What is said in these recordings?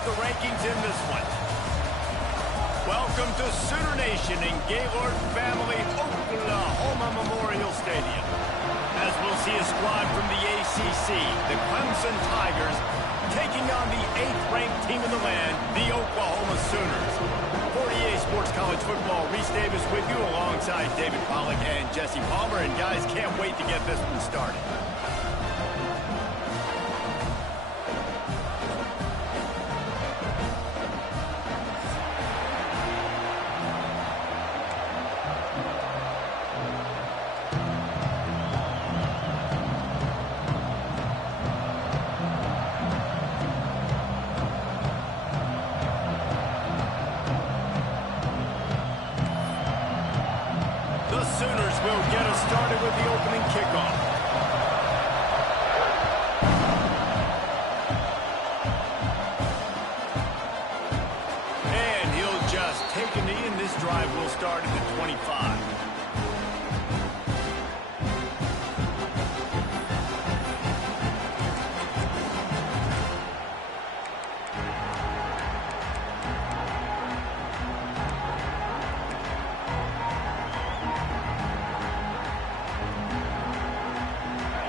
off the rankings in this one. Welcome to Sooner Nation in Gaylord Family, Oklahoma Memorial Stadium. As we'll see a squad from the ACC, the Clemson Tigers, taking on the 8th-ranked team in the land, the Oklahoma Sooners. 48 Sports College Football, Reese Davis with you alongside David Pollack and Jesse Palmer. And guys, can't wait to get this one started. The Sooners will get us started with the opening kickoff. And he'll just take a knee, and this drive will start at the 25.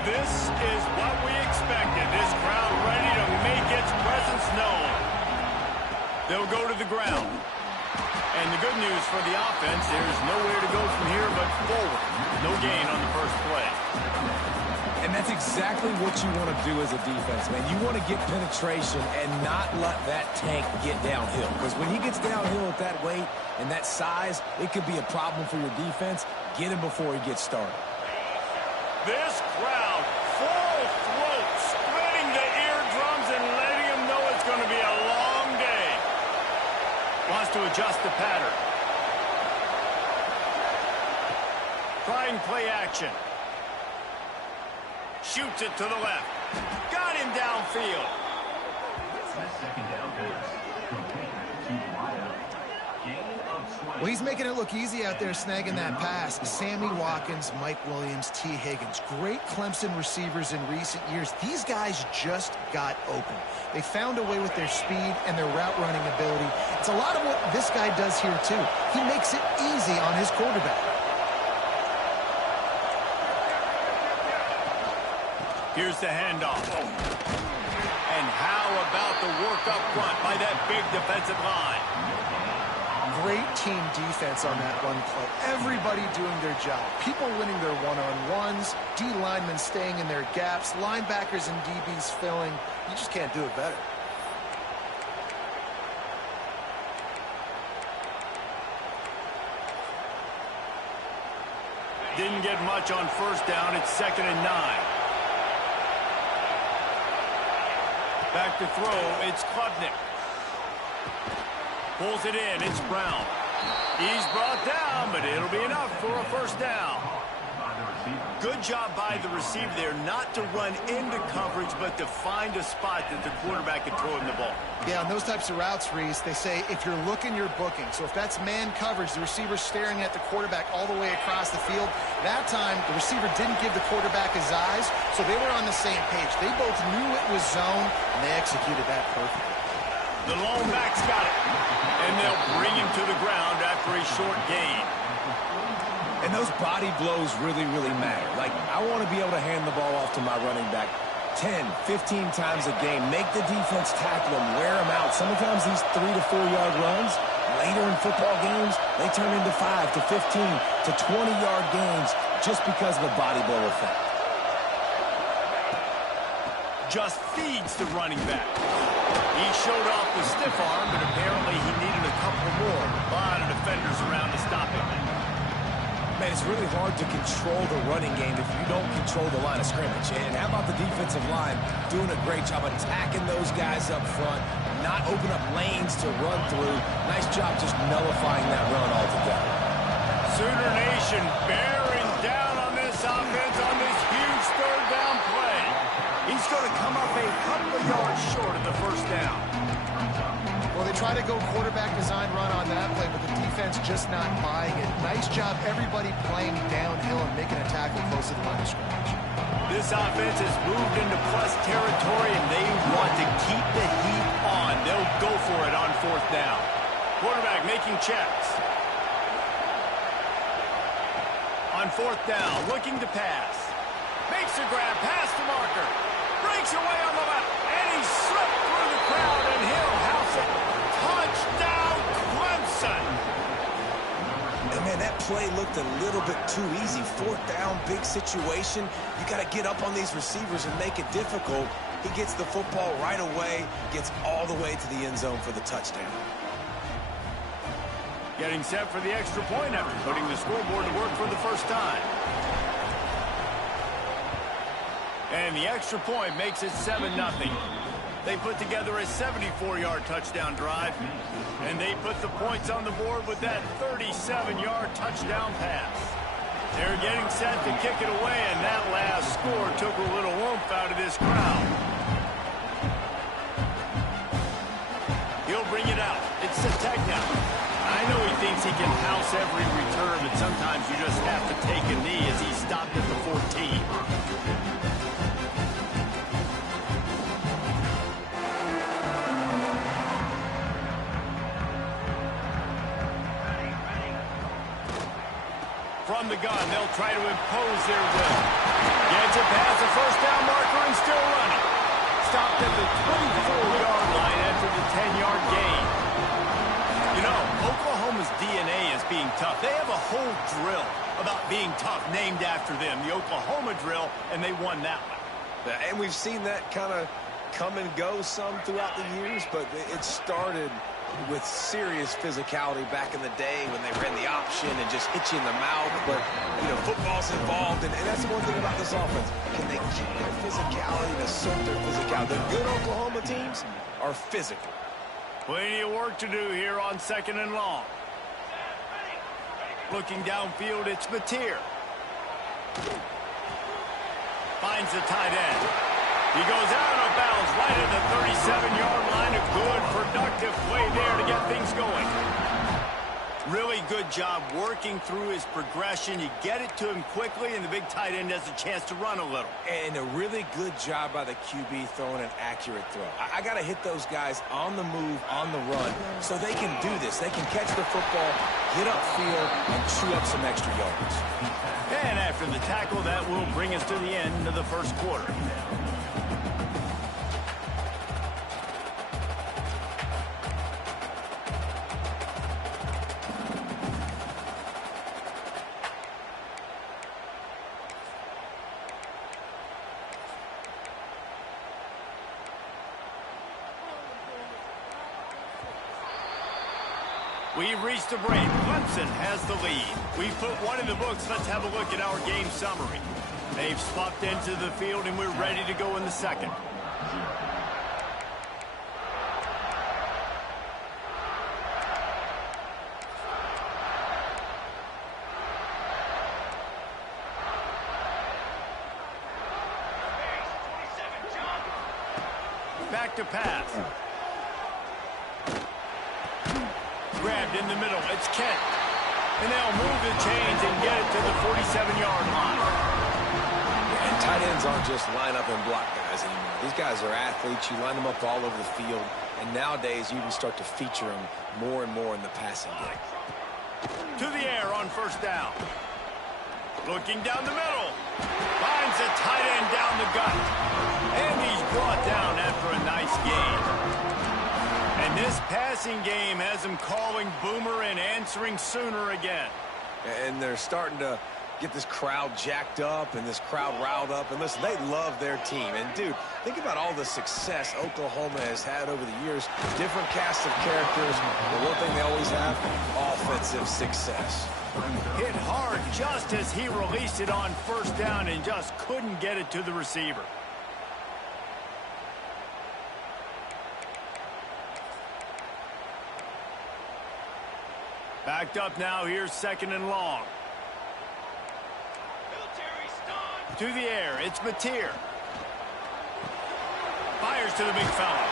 This is what we expected. This crowd ready to make its presence known. They'll go to the ground. And the good news for the offense, there's nowhere to go from here but forward. No gain on the first play. And that's exactly what you want to do as a defense, man. You want to get penetration and not let that tank get downhill. Because when he gets downhill at that weight and that size, it could be a problem for your defense. Get him before he gets started. This crowd, full throat, splitting the eardrums and letting them know it's going to be a long day. Wants to adjust the pattern. Trying play action. Shoots it to the left. Got him downfield. Second down pass. Well, he's making it look easy out there snagging that pass. Sammy Watkins, Mike Williams, T. Higgins. Great Clemson receivers in recent years. These guys just got open. They found a way with their speed and their route running ability. It's a lot of what this guy does here, too. He makes it easy on his quarterback. Here's the handoff. And how about the work up front by that big defensive line? Great team defense on that run play. Everybody doing their job. People winning their one-on-ones, D linemen staying in their gaps, linebackers and DBs filling. You just can't do it better. Didn't get much on first down. It's 2nd and 9. Back to throw. It's Klubnik. Pulls it in. It's Brown. He's brought down, but it'll be enough for a first down. Good job by the receiver there not to run into coverage, but to find a spot that the quarterback can throw in the ball. Yeah, on those types of routes, Reese, they say if you're looking, you're booking. So if that's man coverage, the receiver's staring at the quarterback all the way across the field. That time, the receiver didn't give the quarterback his eyes, so they were on the same page. They both knew it was zone, and they executed that perfectly. The lone back's got it. And they'll bring him to the ground after a short gain. And those body blows really, really matter. Like, I want to be able to hand the ball off to my running back 10, 15 times a game. Make the defense tackle him, wear him out. Sometimes these 3 to 4 yard runs, later in football games, they turn into 5 to 15 to 20 yard gains just because of the body blow effect. Just feeds the running back. He showed off the stiff arm, but apparently he needed a couple more. A lot of defenders around to stop him. Man, it's really hard to control the running game if you don't control the line of scrimmage. And how about the defensive line doing a great job attacking those guys up front, not open up lanes to run through. Nice job just nullifying that run altogether. Sooner Nation bearing down on this offense on this huge third down play. He's going to come up a couple of yards short of the first down. Well, they try to go quarterback design run on that play, but the defense just not buying it. Nice job, everybody playing downhill and making a tackle close to the line of scrimmage. This offense has moved into plus territory, and they want to keep the heat on. They'll go for it on fourth down. Quarterback making checks. On fourth down, looking to pass. Makes a grab, pass the marker. Breaks away on the left, and he slipped through the crowd, and he'll house it. Touchdown, Clemson! And man, that play looked a little bit too easy. Fourth down, big situation. You got to get up on these receivers and make it difficult. He gets the football right away, gets all the way to the end zone for the touchdown. Getting set for the extra point after putting the scoreboard to work for the first time. And the extra point makes it 7-0. They put together a 74-yard touchdown drive, and they put the points on the board with that 37-yard touchdown pass. They're getting set to kick it away, and that last score took a little oomph out of this crowd. He'll bring it out. It's the tech now. I know he thinks he can house every return, but sometimes you just have to take a knee as he stopped at the 14. From the gun, they'll try to impose their will. Gets it past the first down marker and still running. Stopped at the 24-yard line after the 10-yard gain. You know, Oklahoma's DNA is being tough. They have a whole drill about being tough named after them, the Oklahoma drill, and they won that one. And we've seen that kind of come and go some throughout the years, but it started with serious physicality back in the day when they ran the option and just hit you in the mouth. But, you know, football's involved, and that's the one thing about this offense. Can they keep their physicality and assert their physicality? The good Oklahoma teams are physical. Plenty of work to do here on 2nd and long. Looking downfield, it's Mateer. Finds the tight end. He goes out of bounds right at the 37-yard line. A good, productive play there to get things going. Really good job working through his progression. You get it to him quickly, and the big tight end has a chance to run a little. And a really good job by the QB throwing an accurate throw. I got to hit those guys on the move, on the run, so they can do this. They can catch the football, get upfield, and chew up some extra yards. And after the tackle, that will bring us to the end of the first quarter. We've reached the break. Clemson has the lead. We've put one in the books. Let's have a look at our game summary. They've swapped into the field, and we're ready to go in the second. Back to pass. Grabbed in the middle. It's Kent. And they'll move the chains and get it to the 47-yard line. And tight ends aren't just line up and block guys anymore. These guys are athletes. You line them up all over the field. And nowadays, you can start to feature them more and more in the passing game. To the air on first down. Looking down the middle. Finds a tight end down the gut. And he's brought down after a nice gain. And this passing game has him calling boomer and answering sooner again. And they're starting to get this crowd jacked up and this crowd riled up. And listen, they love their team. And, dude, think about all the success Oklahoma has had over the years. Different cast of characters. But one thing they always have, offensive success. Hit hard just as he released it on first down and just couldn't get it to the receiver. Backed up now. Here's 2nd and long. To the air. It's Mateer. Fires to the big fella.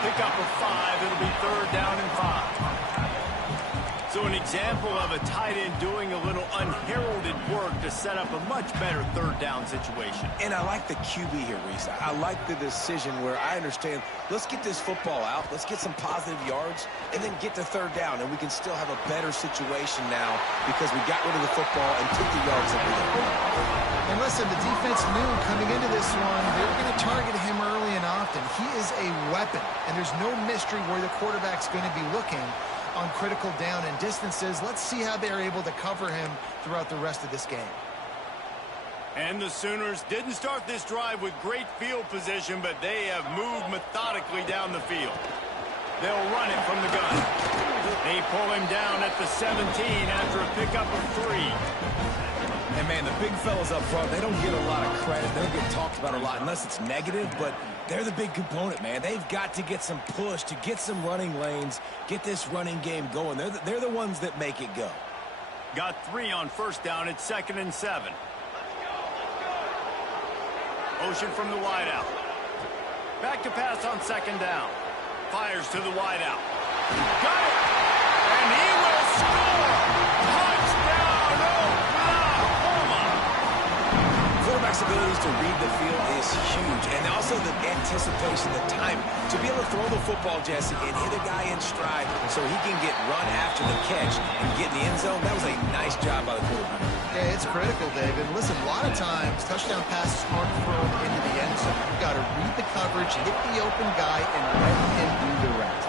Pick up a 5. It'll be 3rd down and 5. So an example of a tight end doing a little unheralded work to set up a much better third down situation. And I like the QB here, Reese. I like the decision where I understand, let's get this football out, let's get some positive yards, and then get to third down, and we can still have a better situation now because we got rid of the football and took the yards that we had. And listen, the defense knew coming into this one, they were going to target him early and often. He is a weapon, and there's no mystery where the quarterback's going to be looking on critical down and distances. Let's see how they're able to cover him throughout the rest of this game. And the Sooners didn't start this drive with great field position, but they have moved methodically down the field. They'll run it from the gun. They pull him down at the 17 after a pickup of 3. And, man, the big fellas up front, they don't get a lot of credit. They don't get talked about a lot unless it's negative, but they're the big component, man. They've got to get some push, to get some running lanes, get this running game going. They're the ones that make it go. Got 3 on first down at 2nd and 7. Motion from the wideout. Back to pass on 2nd down. Fires to the wideout. Got it! And he will score! Touchdown, Oklahoma! Quarterback's abilities to read the field is huge, and also the anticipation, the time to be able to throw the football, Jesse, and hit a guy in stride so he can get run after the catch and get in the end zone. That was a nice job by the quarterback. Yeah, it's critical, David. Listen, a lot of times, touchdown passes aren't thrown into the end zone. You've got to read the coverage, hit the open guy, and let him do the rest.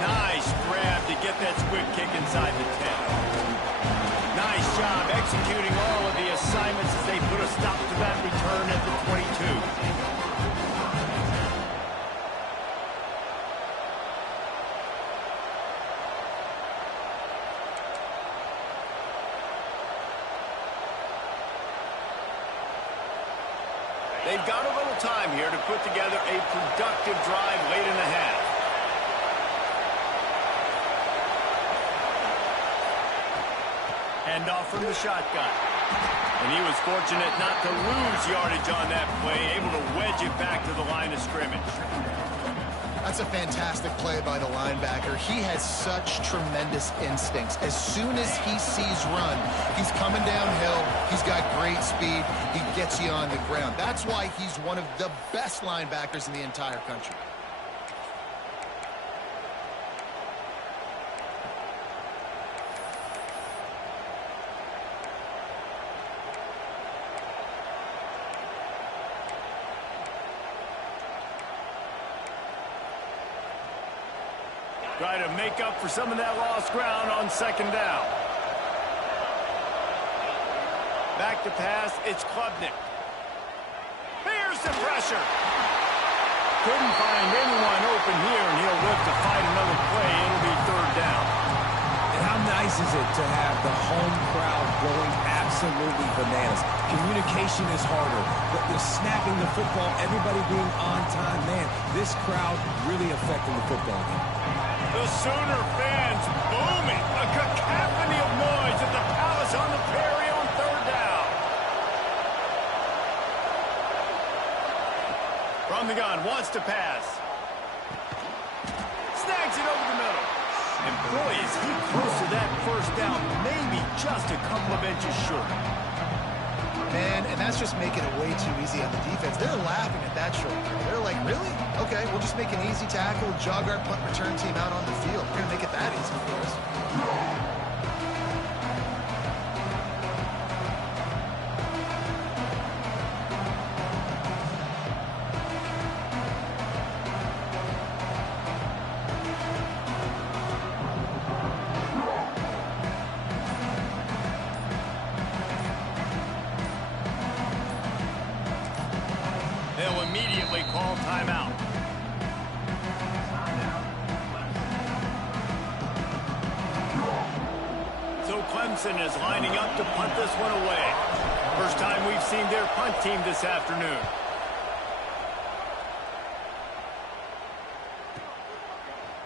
Nice grab to get that squib kick inside the 10. Nice job executing all of the assignments as they put a stop to that return at the 22. They've got a little time here to put together a productive drive late in the half. Handoff from the shotgun. And he was fortunate not to lose yardage on that play, able to wedge it back to the line of scrimmage. That's a fantastic play by the linebacker. He has such tremendous instincts. As soon as he sees run, he's coming downhill. He's got great speed. He gets you on the ground. That's why he's one of the best linebackers in the entire country. Try to make up for some of that lost ground on 2nd down. Back to pass, it's Klubnik. Here's the pressure. Couldn't find anyone open here, and he'll live to fight another play. It'll be 3rd down. And how nice is it to have the home crowd going absolutely bananas? Communication is harder. The snapping the football, everybody being on time. Man, this crowd really affecting the football game. The Sooner fans booming. A cacophony of noise at the Palace on the Prairie on 3rd down. From the gun, wants to pass. Snags it over the middle. And boy, is he close to that 1st down. Maybe just a couple of inches short. Man, and that's just making it way too easy on the defense. They're laughing at that short. They're like, really? Okay, we'll just make an easy tackle, jog our punt return team out on the field. We're going to make it that easy for us. They'll immediately call timeout. So Clemson is lining up to punt this one away. First time we've seen their punt team this afternoon.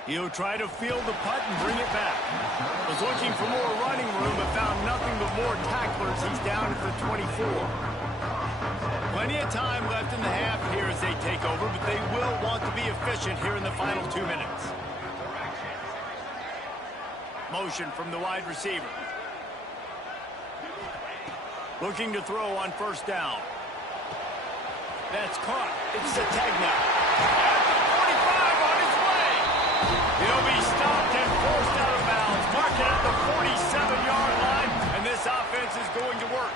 He'll try to field the punt and bring it back. Was looking for more running room, but found nothing but more tacklers. He's down at the 24. Plenty of time left in the half here as they take over, but they will want to be efficient here in the final 2 minutes. Motion from the wide receiver. Looking to throw on first down. That's caught. It's Sategna. At the 45 on his way. He'll be stopped and forced out of bounds. Marking at the 47-yard line, and this offense is going to work.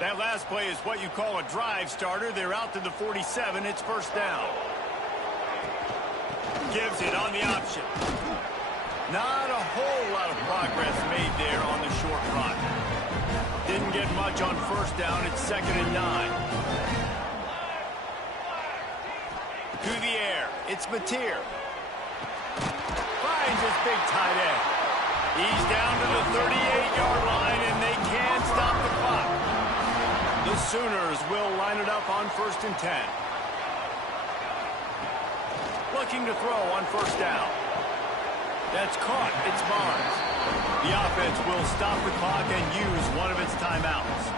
That last play is what you call a drive starter. They're out to the 47. It's first down. Gives it on the option. Not a whole lot of progress made there on the short run. Didn't get much on first down. It's 2nd and 9. To the air. It's Mateer. Finds his big tight end. He's down to the 38-yard line, and they can't stop the clock. The Sooners will line it up on 1st and 10. Looking to throw on first down. That's caught. It's Barnes. The offense will stop the clock and use one of its timeouts.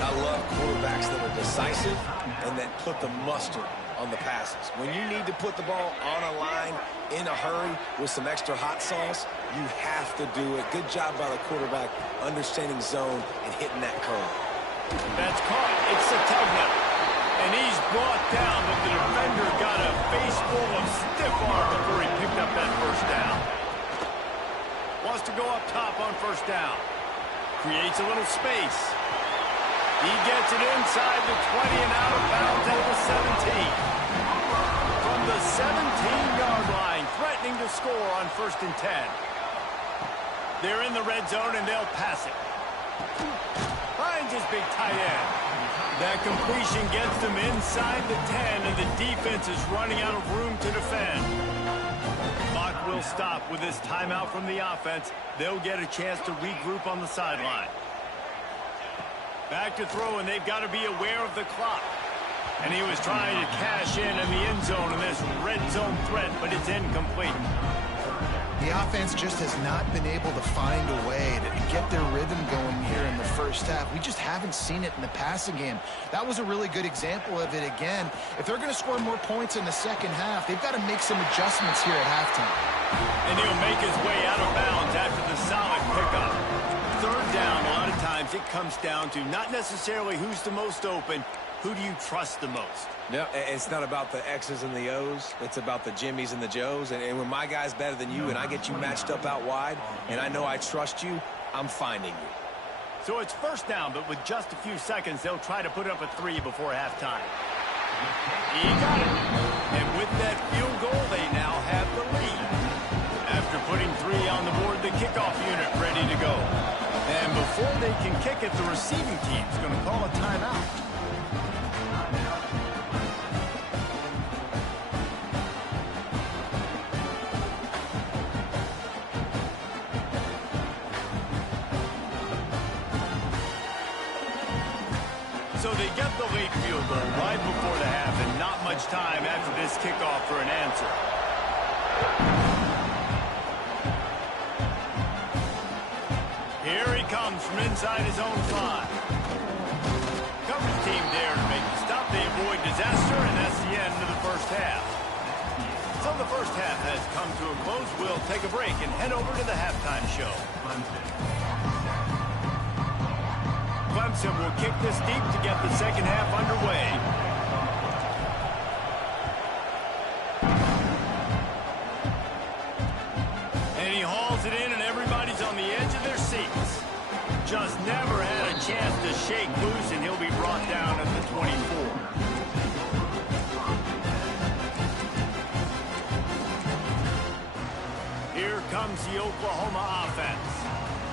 I love quarterbacks that are decisive and that put the mustard on the passes. When you need to put the ball on a line in a hurry with some extra hot sauce, you have to do it. Good job by the quarterback understanding zone and hitting that curve. That's caught. It's Sategna. And he's brought down, but the defender got a face full of stiff arm before he picked up that first down. Wants to go up top on first down. Creates a little space. He gets it inside the 20 and out of bounds at the 17. From the 17-yard line, threatening to score on 1st and 10. They're in the red zone, and they'll pass it. Finds his big tight end. That completion gets them inside the 10, and the defense is running out of room to defend. Clock will stop with this timeout from the offense. They'll get a chance to regroup on the sideline. Back to throw, and they've got to be aware of the clock. And he was trying to cash in the end zone in this red zone threat, but it's incomplete. The offense just has not been able to find a way to get their rhythm going here in the first half. We just haven't seen it in the passing game. That was a really good example of it again. If they're going to score more points in the second half, they've got to make some adjustments here at halftime. And he'll make his way out of bounds after the solid pickup. Third down, a lot of times it comes down to not necessarily who's the most open, who do you trust the most? No, it's not about the X's and the O's. It's about the Jimmys and the Joes. And when my guy's better than you and I get you matched up out wide and I know I trust you, I'm finding you. So it's first down, but with just a few seconds, they'll try to put up a 3 before halftime. He got it. And with that field goal, they now have the lead. After putting 3 on the board, the kickoff unit ready to go. And before they can kick it, the receiving team's going to call a timeout. So they get the late field goal right before the half, and not much time after this kickoff for an answer. Here he comes from inside his own 5. Coverage team there to make the stop. They avoid disaster, and that's the end of the first half. So the first half has come to a close. We'll take a break and head over to the halftime show. Clemson will kick this deep to get the second half underway. And he hauls it in, and everybody's on the edge of their seats. Just never had a chance to shake loose, and he'll be brought down at the 24. Here comes the Oklahoma offense.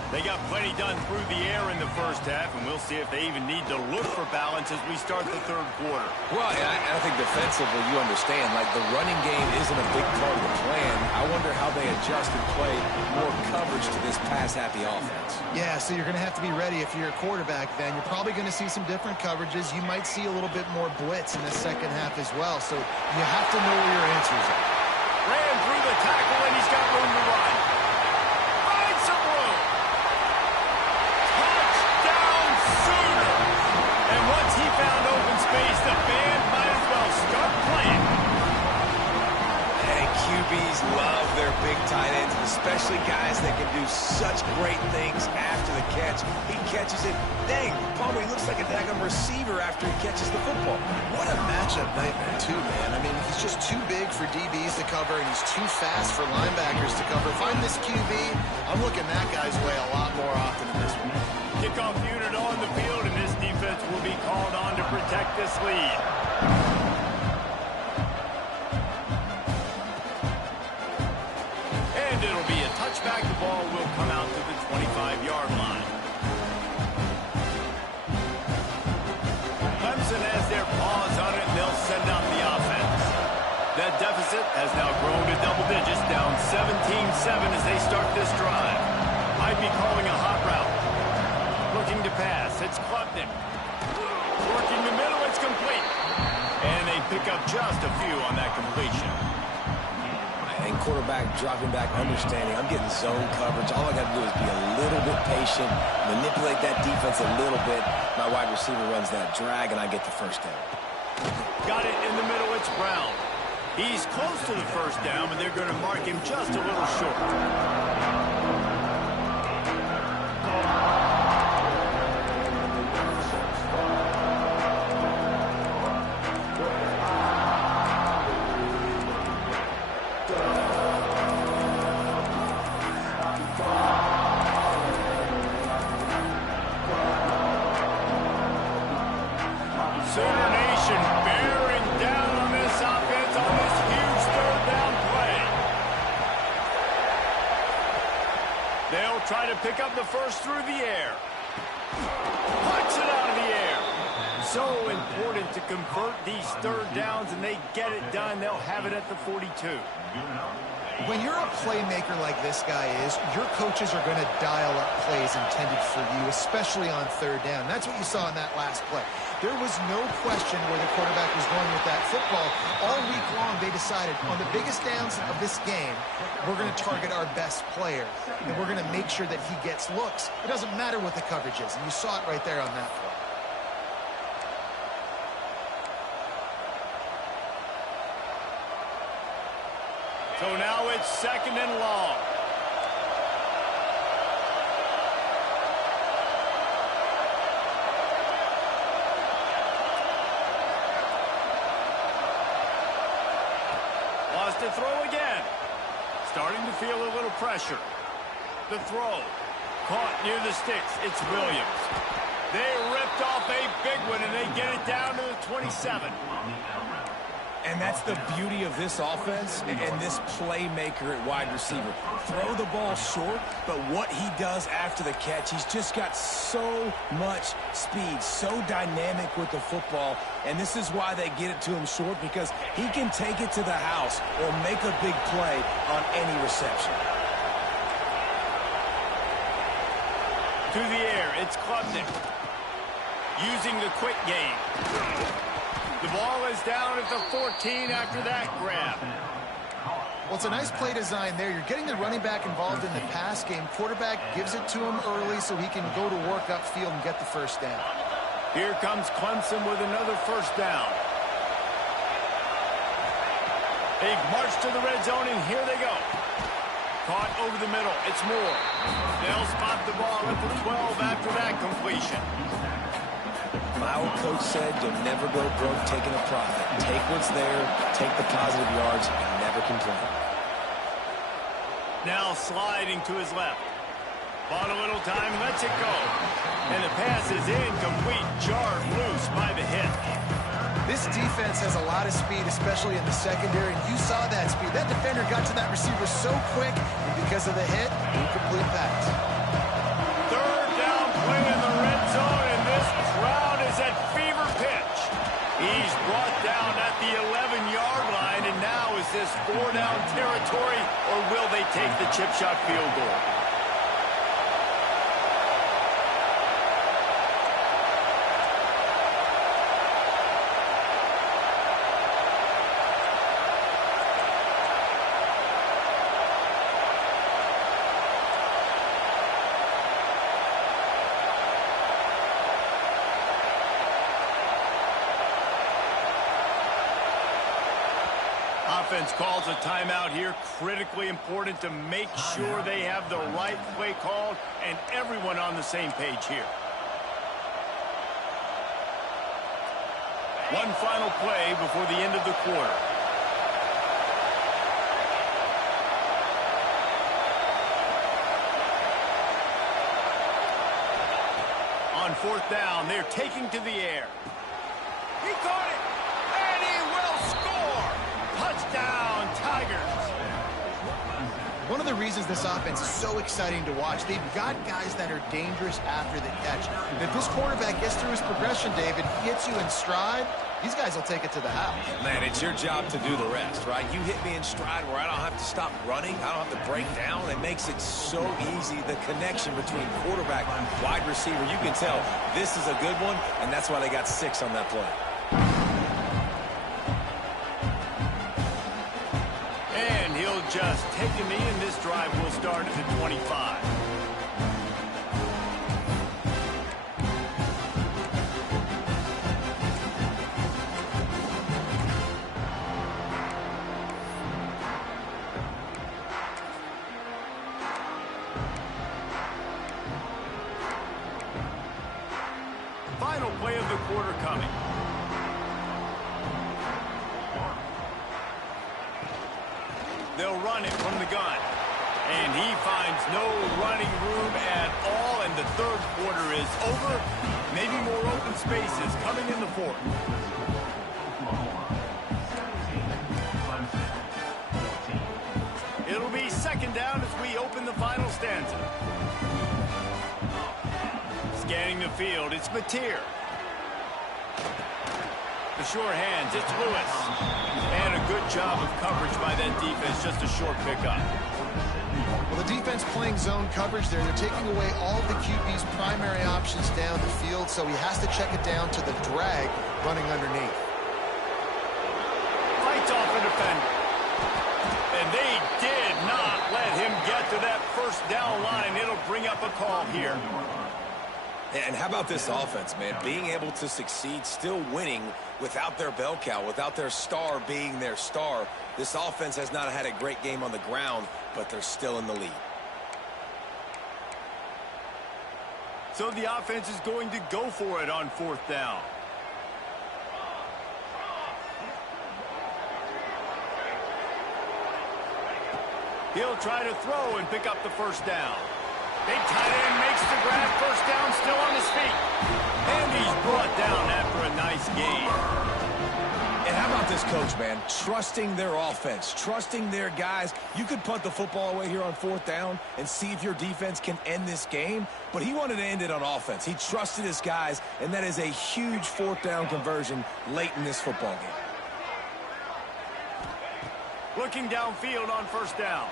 They got plenty done through the air in the first half, and we'll see if they even need to look for balance as we start the third quarter. Well, I think defensively, you understand, like the running game isn't a big part of the plan. I wonder how they adjust and play more coverage to this pass-happy offense. Yeah, so you're going to have to be ready if you're a quarterback then. You're probably going to see some different coverages. You might see a little bit more blitz in the second half as well, so you have to know where your answers are. Ran through the tackle, and he's got room to run. Find some room. Touchdown, Sooners. And once he found open space, the band might as well start playing. especially guys that can do such great things after the catch. He catches it. Dang, Palmer, he looks like a daggone receiver after he catches the football. What a matchup nightmare, too, man. I mean, he's just too big for DBs to cover, and he's too fast for linebackers to cover. If I'm this QB, I'm looking that guy's way a lot more often in this one. Kickoff unit on the field, and this defense will be called on to protect this lead. And it'll be a touchback. The ball will come out to the 25-yard line. Clemson has their paws on it, and they'll send out the offense. That deficit has now grown to double digits, down 17-7 as they start this drive. Might be calling a hot route. Looking to pass. It's Klubnik. Working the middle. It's complete. And they pick up just a few on that completion. And quarterback dropping back, understanding I'm getting zone coverage. All I got to do is be a little bit patient, manipulate that defense a little bit. My wide receiver runs that drag, and I get the first down. Got it in the middle. It's Brown. He's close to the first down, but they're going to mark him just a little short. Sooner Nation bearing down on this offense on this huge third down play. They'll try to pick up the first through the air. Punch it out of the air. So important to convert these third downs, and they get it done. They'll have it at the 42. When you're a playmaker like this guy is, your coaches are going to dial up plays intended for you, especially on third down. That's what you saw in that last play. There was no question where the quarterback was going with that football. All week long, they decided on the biggest downs of this game, we're going to target our best player, and we're going to make sure that he gets looks. It doesn't matter what the coverage is, and you saw it right there on that play. So now it's second and long. Lost to throw again. Starting to feel a little pressure. The throw. Caught near the sticks. It's Williams. They ripped off a big one, and they get it down to the 27. And that's the beauty of this offense and this playmaker at wide receiver. Throw the ball short, but what he does after the catch, he's just got so much speed, so dynamic with the football. And this is why they get it to him short, because he can take it to the house or make a big play on any reception. To the air, it's Klubnik. Using the quick game. The ball is down at the 14 after that grab. Well, it's a nice play design there. You're getting the running back involved in the pass game. Quarterback gives it to him early so he can go to work upfield and get the first down. Here comes Clemson with another first down. They march to the red zone, and here they go. Caught over the middle. It's Moore. They'll spot the ball at the 12 after that completion. My old coach said you'll never go broke taking a profit. Take what's there, take the positive yards, and never complain. Now sliding to his left. Bought a little time, lets it go. And the pass is incomplete, jarred loose by the hit. This defense has a lot of speed, especially in the secondary, and you saw that speed. That defender got to that receiver so quick, and because of the hit, incomplete pass. Third down play in the red zone, and this crowd is at fever pitch. He's brought down at the 11-yard line, and now is this 4-down territory, or will they take the chip shot field goal? offense calls a timeout here. Critically important to make sure they have the right play called and everyone on the same page here. One final play before the end of the quarter. On fourth down, they're taking to the air. He caught it, and he will score. Touchdown, Tigers. One of the reasons this offense is so exciting to watch, they've got guys that are dangerous after the catch. And if this quarterback gets through his progression, David, he hits you in stride, these guys will take it to the house. Man, it's your job to do the rest, right? You hit me in stride where I don't have to stop running. I don't have to break down. It makes it so easy, the connection between quarterback and wide receiver. You can tell this is a good one, and that's why they got 6 on that play. And he'll just take a knee, and this drive will start at the 25. Final play of the quarter coming. They'll run it from the gun. And he finds no running room at all, and the third quarter is over. Maybe more open spaces coming in the fourth. It'll be second down as we open the final stanza. Scanning the field, it's Mateer. The short hands, it's Lewis. And a good job of coverage by that defense, just a short pickup. Well, the defense playing zone coverage there. They're taking away all of the QB's primary options down the field, so he has to check it down to the drag running underneath. Fights off a defender. And they did not let him get to that first down line. It'll bring up a call here. And how about this offense, man? Being able to succeed, still winning without their bell cow, without their star being their star. This offense has not had a great game on the ground, but they're still in the lead. So the offense is going to go for it on fourth down. He'll try to throw and pick up the first down. Big tight end makes the grab. First down, still on his feet. And he's brought down after a nice gain. And how about this coach, man? Trusting their offense, trusting their guys. You could punt the football away here on fourth down and see if your defense can end this game, but he wanted to end it on offense. He trusted his guys, and that is a huge fourth down conversion late in this football game. Looking downfield on first down.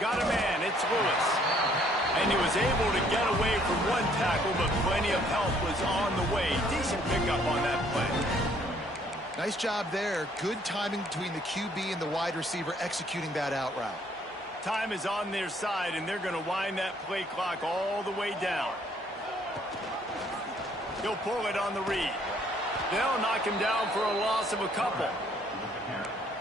Got a man, it's Lewis. And he was able to get away from one tackle, but plenty of help was on the way. Decent pickup on that play. Nice job there. Good timing between the QB and the wide receiver executing that out route. Time is on their side, and they're going to wind that play clock all the way down. He'll pull it on the read. They'll knock him down for a loss of a couple.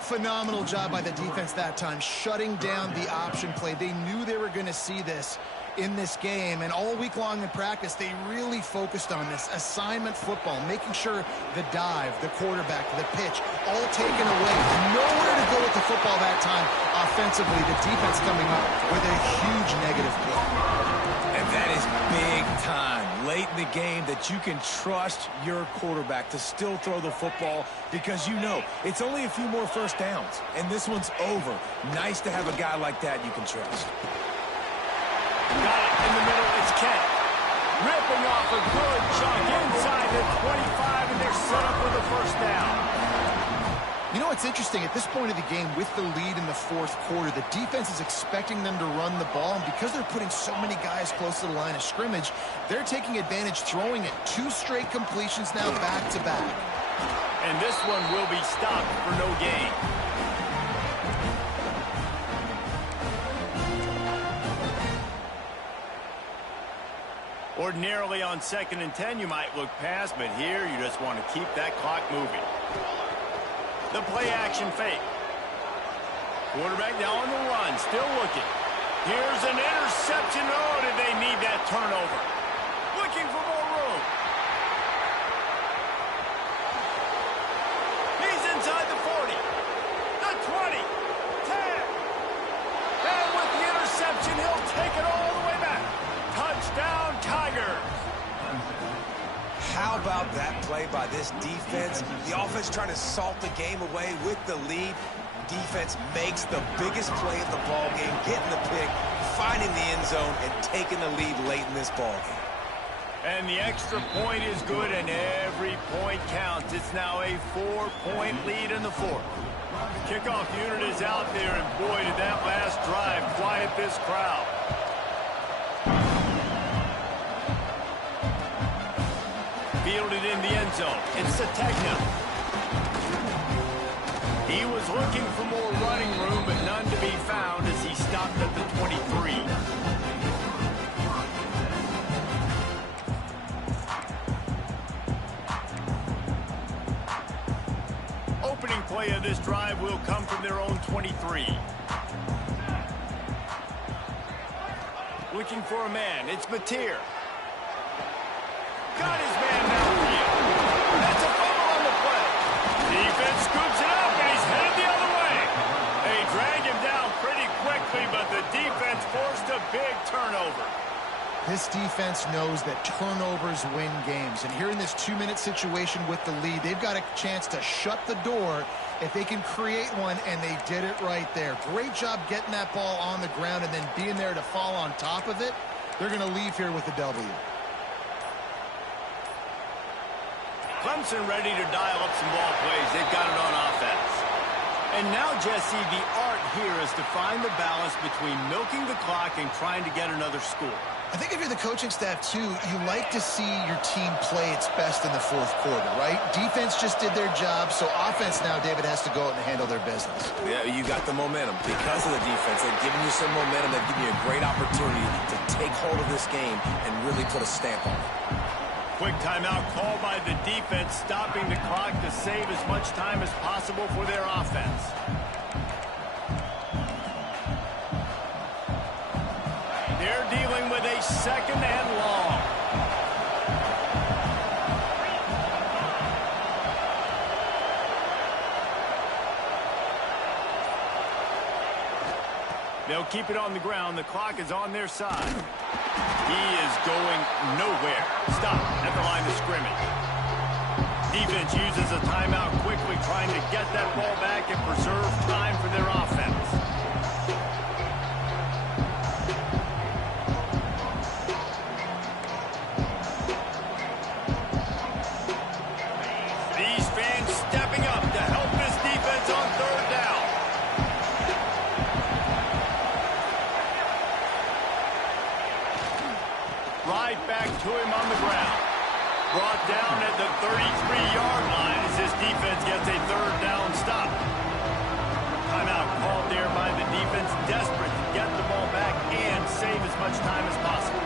Phenomenal job by the defense that time, shutting down the option play. They knew they were going to see this in this game, and all week long in practice, they really focused on this assignment football, making sure the dive, the quarterback, the pitch, all taken away. Nowhere to go with the football that time offensively. The defense coming up with a huge negative play. And that is big time late in the game that you can trust your quarterback to still throw the football because you know it's only a few more first downs, and this one's over. Nice to have a guy like that you can trust. Got it in the middle, it's Kent. Ripping off a good chunk inside the 25, and they're set up with a first down. You know what's interesting? At this point of the game, with the lead in the fourth quarter, the defense is expecting them to run the ball, and because they're putting so many guys close to the line of scrimmage, they're taking advantage, throwing it. 2 straight completions now back-to-back. And this one will be stopped for no gain. Ordinarily on 2nd and 10, you might look past, but here you just want to keep that clock moving. The play-action fake. Quarterback now on the run, still looking. Here's an interception. Oh, did they need that turnover? Looking for more room. He's inside the 40, the 20, 10. And with the interception, he'll take it all the way back. Touchdown, Tigers. How about that play by this defense? The offense trying to salt the game away with the lead. Defense makes the biggest play of the ball game, getting the pick, finding the end zone, and taking the lead late in this ball game. And the extra point is good, and every point counts. It's now a 4-point lead in the fourth. The kickoff unit is out there, and boy, did that last drive quiet this crowd. Fielded in the end zone. It's Sategna. He was looking for more running room, but none to be found as he stopped at the 23. Opening play of this drive will come from their own 23. Looking for a man. It's Mateer. Got his man downfield. That's a fumble on the play. Defense scoops it up, and he's headed the other way. They drag him down pretty quickly, but the defense forced a big turnover. This defense knows that turnovers win games. And here in this 2-minute situation with the lead, they've got a chance to shut the door if they can create one, and they did it right there. Great job getting that ball on the ground and then being there to fall on top of it. They're going to leave here with a W. Clemson ready to dial up some ball plays. They've got it on offense. And now, Jesse, the art here is to find the balance between milking the clock and trying to get another score. I think if you're the coaching staff, too, you like to see your team play its best in the fourth quarter, right? Defense just did their job, so offense now, David, has to go out and handle their business. Yeah, you got the momentum. Because of the defense, they've given you some momentum. They've given you a great opportunity to take hold of this game and really put a stamp on it. Quick timeout called by the defense, stopping the clock to save as much time as possible for their offense. They're dealing with a second and long. They'll keep it on the ground. The clock is on their side. He is going nowhere. Stop at the line of scrimmage. Defense uses a timeout quickly, trying to get that ball back and preserve time for their offense. These fans stepping up to help this defense on third down. Right back to him on the ground. Brought down at the 33-yard line as this defense gets a third down stop. Timeout called there by the defense, desperate to get the ball back and save as much time as possible.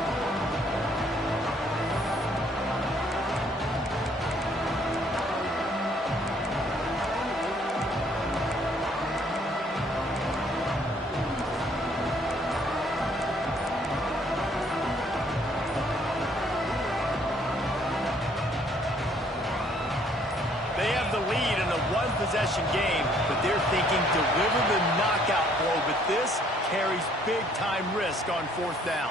They have the lead in a one-possession game, but they're thinking deliver the knockout blow, but this carries big-time risk on fourth down.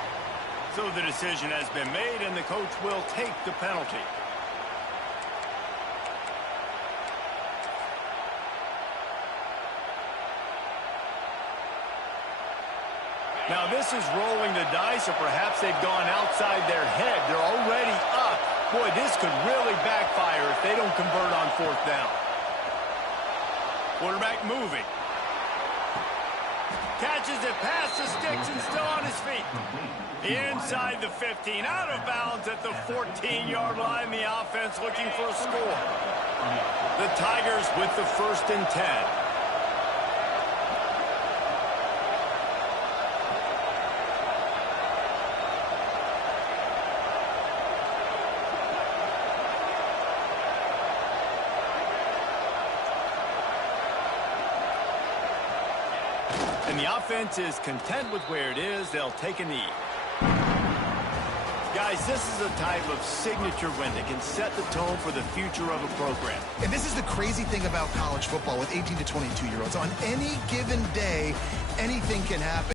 So the decision has been made, and the coach will take the penalty. Now this is rolling the dice, or perhaps they've gone outside their head. They're already up. Boy, this could really backfire if they don't convert on fourth down. Quarterback moving. Catches it past the sticks and still on his feet. Inside the 15, out of bounds at the 14-yard line. The offense looking for a score. The Tigers with the 1st and 10. And the offense is content with where it is. They'll take a knee. Guys, this is a type of signature win that can set the tone for the future of a program. And this is the crazy thing about college football with 18 to 22-year-olds. On any given day, anything can happen.